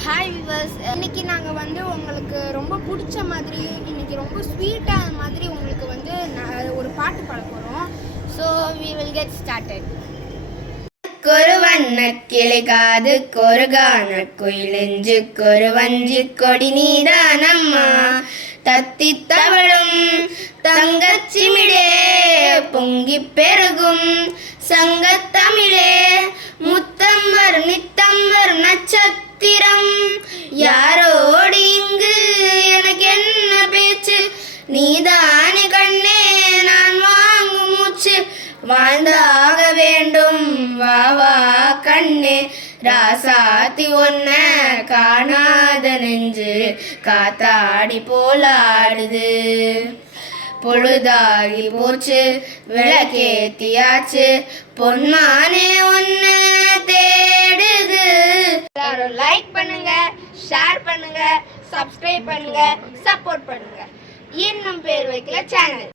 Hi viewers, இன்னைக்கு நாங்கள் வந்து உங்களுக்கு ரொம்ப பிடிச்ச மாதிரி இன்னைக்கு ரொம்ப ஸ்வீட்டான மாதிரி உங்களுக்கு வந்து ஒரு பாட்டு பாட போகிறோம். So we will get started. கொருவண்ண கிளைகாது கொருகான குயிலெஞ்சு கொருவஞ்சி கொடி நீதானம்மா தத்தி தவழும் தங்கச்சிமிழே பொங்கி பெருகும் சங்கத்தமிழே முத்தம்பர் நித்தம்பர் நட்சத்திரம் யாரோடு இங்கு எனக்கு என்ன பேச்சு நீதானே கண்ணே நான் வாங்கும் மூச்சு வாழ்ந்தாக வேண்டும் வா வா கண்ணே ராசாத்தி ஒன்ன காணாத நெஞ்சு காத்தாடி போலாடுது பொழுதாகி போச்சு விளக்கேத்தியாச்சு பொன்மானே ஒன்ன தேடுது. எல்லாரும் லைக் பண்ணுங்க, ஷேர் பண்ணுங்க, சப்ஸ்கிரைப் பண்ணுங்க, சப்போர்ட் பண்ணுங்க. இன்னும் பேர் வைக்கல சேனல்.